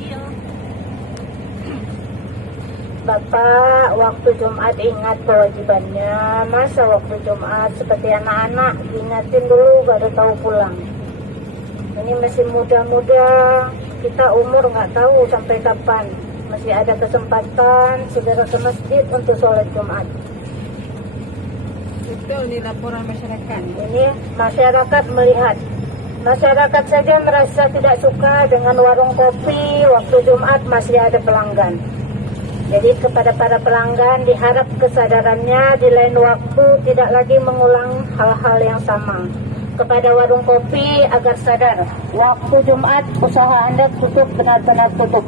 Iya. Bapak, waktu Jumat ingat kewajibannya. Masa waktu Jumat seperti anak-anak, ingatin dulu baru tahu pulang. Ini masih muda-muda, kita umur nggak tahu sampai kapan. Masih ada kesempatan segera ke masjid untuk sholat Jumat. Itu di laporan masyarakat. Ini masyarakat melihat. Masyarakat saja merasa tidak suka dengan warung kopi waktu Jumat masih ada pelanggan. Jadi kepada para pelanggan diharap kesadarannya di lain waktu tidak lagi mengulang hal-hal yang sama. Kepada warung kopi agar sadar, waktu Jumat usaha Anda tutup benar-benar tutup.